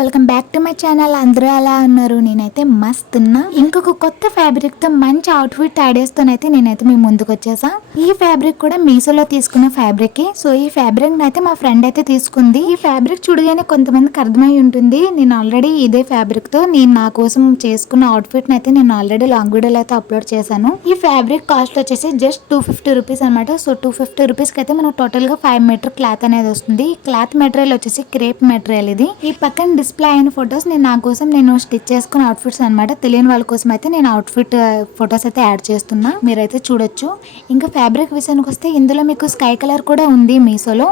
Welcome back to my channel. అందరూ ఎలా ఉన్నారు? నేనైతే మస్త్ ఉన్నా. ఇంకొక కొత్త ఫ్యాబ్రిక్ తో మంచి అవుట్ ఫిట్ ఐడియాస్ తోనైతే నేనైతే మీ ముందుకు వచ్చేసా. ఈ ఫ్యాబ్రిక్ కూడా మీషోలో తీసుకున్న ఫ్యాబ్రిక్. సో ఈ ఫ్యాబ్రిక్ అయితే మా ఫ్రెండ్ అయితే తీసుకుంది. ఈ ఫ్యాబ్రిక్ చూడగానే కొంతమందికి అర్థమై ఉంటుంది. నేను ఆల్రెడీ ఇదే ఫ్యాబ్రిక్ తో నేను నా కోసం చేసుకున్న అవుట్ ఫిట్ అయితే నేను ఆల్రెడీ లాంగ్ వీడియోలో అయితే అప్లోడ్ చేశాను. ఈ ఫ్యాబ్రిక్ కాస్ట్ వచ్చేసి జస్ట్ 250 రూపీస్ అనమాట. సో 250 రూపీస్ కి అయితే మనకు టోటల్ గా 5 మీటర్ క్లాత్ అనేది వస్తుంది. ఈ క్లాత్ మెటీరియల్ వచ్చేసి క్రేప్ మెటీరియల్. ఇది ఈ పక్కన డిస్ప్లే అయిన ఫొటోస్ నేను నా కోసం నేను స్టిచ్ చేసుకున్న అవుట్ఫిట్స్ అనమాట. తెలియని వాళ్ళ కోసం అయితే నేను అవుట్ఫిట్ ఫొటోస్ అయితే యాడ్ చేస్తున్నా, మీరైతే చూడొచ్చు. ఇంకా ఫ్యాబ్రిక్ విషయానికి వస్తే ఇందులో మీకు స్కై కలర్ కూడా ఉంది మీషోలో.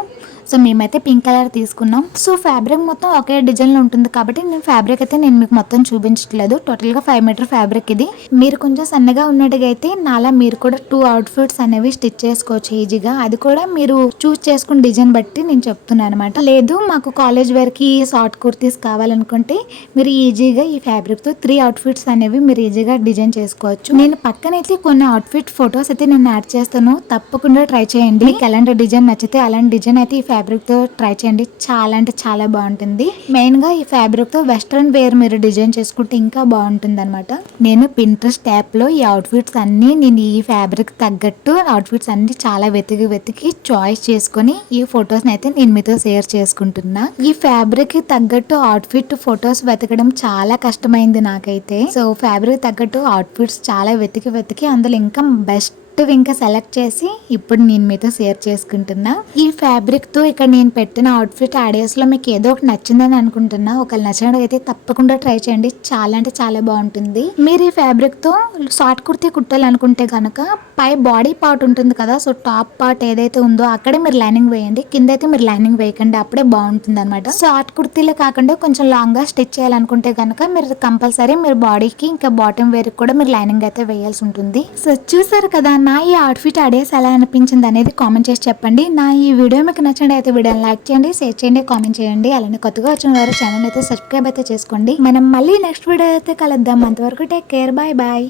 సో మేమైతే పింక్ కలర్ తీసుకున్నాం. సో ఫ్యాబ్రిక్ మొత్తం ఒకే డిజైన్ లో ఉంటుంది కాబట్టి నేను ఫ్యాబ్రిక్ అయితే నేను మీకు మొత్తం చూపించట్లేదు. టోటల్ గా 5 మీటర్ ఫ్యాబ్రిక్ ఇది. మీరు కొంచెం సన్నగా ఉన్నట్టుగా అయితే నాలా మీరు కూడా 2 అవుట్ఫిట్స్ అనేవి స్టిచ్ చేసుకోవచ్చు ఈజీగా. అది కూడా మీరు చూస్ చేసుకున్న డిజైన్ బట్టి నేను చెప్తున్నాను అనమాట. లేదు మాకు కాలేజ్ వేర్ కి షార్ట్ కుర్తీస్ కావాలనుకుంటే మీరు ఈజీగా ఈ ఫ్యాబ్రిక్ తో 3 అవుట్ఫిట్స్ అనేవి మీరు ఈజీగా డిజైన్ చేసుకోవచ్చు. నేను పక్కనైతే కొన్ని అవుట్ఫిట్ ఫొటోస్ అయితే నేను యాడ్ చేస్తాను, తప్పకుండా ట్రై చేయండి. మీకు ఎలాంటి డిజైన్ నచ్చితే అలాంటి డిజైన్ అయితే ఈ ఫ్యాబ్రిక్ తో ట్రై చేయండి. చాలా అంటే చాలా బాగుంటుంది. మెయిన్ గా ఈ ఫ్యాబ్రిక్ తో వెస్ట్రన్ వేర్ మీరు డిజైన్ చేసుకుంటే ఇంకా బాగుంటుంది అనమాట. నేను పింట్రెస్ట్ యాప్ లో ఈ అవుట్ఫిట్స్ అన్ని నేను ఈ ఫ్యాబ్రిక్ తగ్గట్టు అవుట్ఫిట్స్ అన్ని చాలా వెతికి చాయిస్ చేసుకుని ఈ ఫొటోస్ అయితే నేను మీతో షేర్ చేసుకుంటున్నా. ఈ ఫ్యాబ్రిక్ కి తగ్గట్టు అవుట్ఫిట్ ఫొటోస్ వెతకడం చాలా కష్టమైంది నాకైతే. సో ఫ్యాబ్రిక్ తగ్గట్టు అవుట్ఫిట్స్ చాలా వెతికి అందులో ఇంకా బెస్ట్ ఇంకా సెలెక్ట్ చేసి ఇప్పుడు నేను మీతో షేర్ చేసుకుంటున్నా. ఈ ఫ్యాబ్రిక్ తో ఇక్కడ నేను పెట్టిన అవుట్ఫిట్ ఐడియాస్ లో మీకు ఏదో ఒకటి నచ్చిందని అనుకుంటున్నా. ఒకవేళ నచ్చినట్టు అయితే తప్పకుండా ట్రై చేయండి. చాలా అంటే చాలా బాగుంటుంది. మీరు ఈ ఫ్యాబ్రిక్ తో షార్ట్ కుర్తీ కుట్టాలనుకుంటే కనుక పై బాడీ పార్ట్ ఉంటుంది కదా, సో టాప్ పార్ట్ ఏదైతే ఉందో అక్కడే మీరు లైనింగ్ వేయండి. కింద అయితే మీరు లైనింగ్ వేయకండి, అప్పుడే బాగుంటుంది అనమాట. షార్ట్ కుర్తీలే కాకుండా కొంచెం లాంగ్ గా స్టిచ్ చేయాలనుకుంటే కనుక మీరు కంపల్సరీ మీరు బాడీకి ఇంకా బాటమ్ వేర్ కూడా మీరు లైనింగ్ అయితే వేయాల్సి ఉంటుంది. సో చూసారు కదా, నా ఈ అవుట్ఫిట్ ఐడియాస్ ఎలా అనిపించింది అనేది కామెంట్ చేసి చెప్పండి. నా ఈ వీడియో మీకు నచ్చండి అయితే వీడియోని లైక్ చేయండి, షేర్ చేయండి, కామెంట్ చేయండి. అలానే కొత్తగా వచ్చిన వారు ఛానల్ అయితే సబ్స్క్రైబ్ అయితే చేసుకోండి. మనం మళ్ళీ నెక్స్ట్ వీడియో అయితే కలుద్దాం. అంతవరకు టేక్ కేర్, బాయ్ బాయ్.